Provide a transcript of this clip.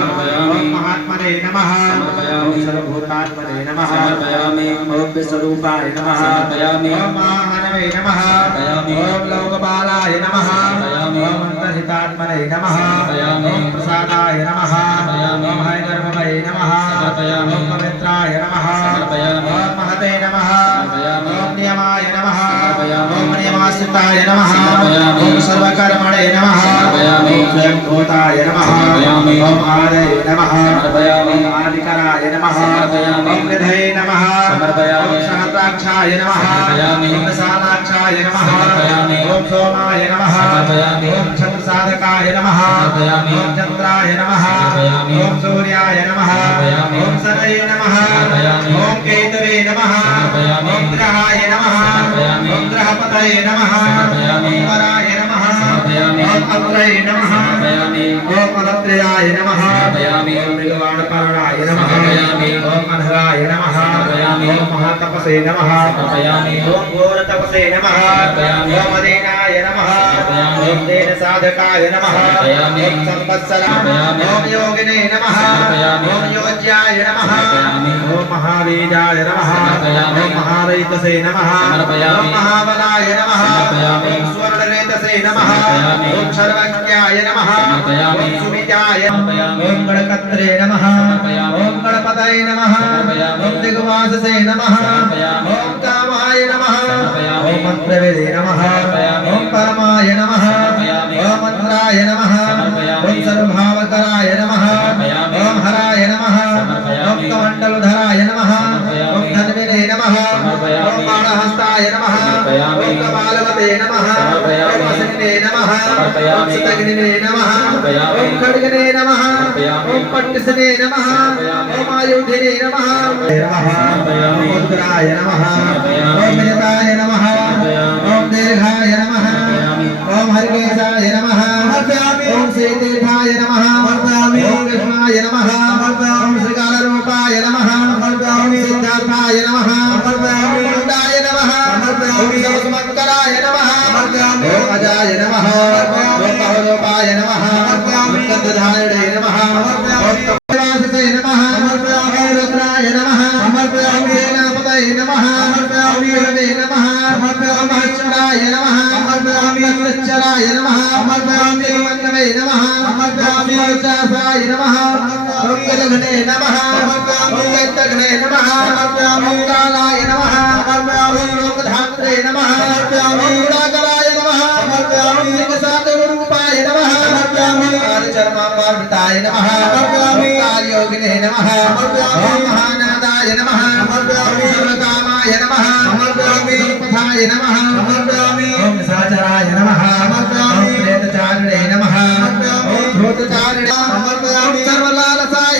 ओम महात्मने नमः ओम सर्वभूतात्मने नमः ओम विश्वरूपाय नमः ओम महानवे नमः ओम लोकपालाय नमः ओम अंतर्हितात्मने नमः ओम प्रसादाय नमः ओम हैगर्भवये नमः ओम पवित्राय नमः ओम महते नमः ओम नियमाय नमः ओम नियमाश्रिताय नमः ओम सर्वकर्मणे नमः ओम स्वयं भूताय नमः ओम आदये नमः ओम आदिकराय नमः ओम निधये नमः ओम सहस्राक्षाय नमः ओम विशालाक्षाय नमः ओम सोमाय नमः ओम छत्रसाधकाय नमः ओम चंद्राय नमः ओम सूर्याय नमः ओम सनये नमः ओम केतवे नमः ओम ग्रहाय नमः ओम ग्रहपतये नमः ओम वराय नमः ओम अत्रये नमः ओम अदत्रेयाय नमः ओम मृगवाणपर्णाय नमः ओम अनघाय नमः ओम महातपसे नमः ओम घोरतपसे नमः ओम अदेनाय नमः ओम देन साधकाय नमः ओम संवत्सराय ओम योगिने नमः ओम योज्याय नमः ओम महावीराय नमः ओम महारैतसे नमः ओम महाबलाय नमः ओम स्वर्णरेतसे नमः ओम सर्वज्ञाय नमः ओम सुमिताय ओम गणकत्रे नमः ओम गणपतये नमः ओम दिग्वाससे नमः ओम कामाय नमः ओम मंत्रवेदे नमः ओम परमाय नमः ओम मंत्राय नमः ओम सर्वभावकराय नमः ओम हराय नमः ओम कमण्डलधराय नमः ओम धन्विने नमः ओम बाणहस्ताय नमः ओम कपालवते नमः ओम अश्विने नमः ओम शतघ्निने नमः ओम खड्गने नमः ओम पट्टसने नमः ओम आयुधे नमः ओम उग्राय नमः ओम विजताय नमः ओम दीर्घाय नमः ओम हरिकेशाय नमः ओम श्रीतीर्थाय नमः ओम कृष्णाय नमः ओम श्रीकालरूपाय नमः ओम सिद्धार्थाय नमः ओम मुकुंदाय नमः ओम समसमत्कराय नमः ओम अजाय नमः ओम बहुरूपाय नमः ओम गन्धधारिणे नमः ओम तपवाससे नमः ओम रुद्राय नमः ओम सेनापतये नमः ओम वीरवे नमः ओम हर्षणाय नमः ओम यत्तच्चराय नमः ओम तिरुमन्नवे नमः ओम चासाय नमः ओम गलघने नमः ओम दैत्यघ्ने नमः ओम कालाय नमः ओम लोकधात्रे नमः ओम गुणाकराय नमः ओम सिंहसादरूपाय नमः ओम आदिचर्माम्बार्भिताय नमः ओम कालयोगिने नमः ओम महानादाय नमः ओम सर्वकामाय नमः ओम पथाय नमः ओम निशाचराय नमः ओम प्रेतचारिणे नमः ओम भूतचारिणे ओम सर्वलालसाय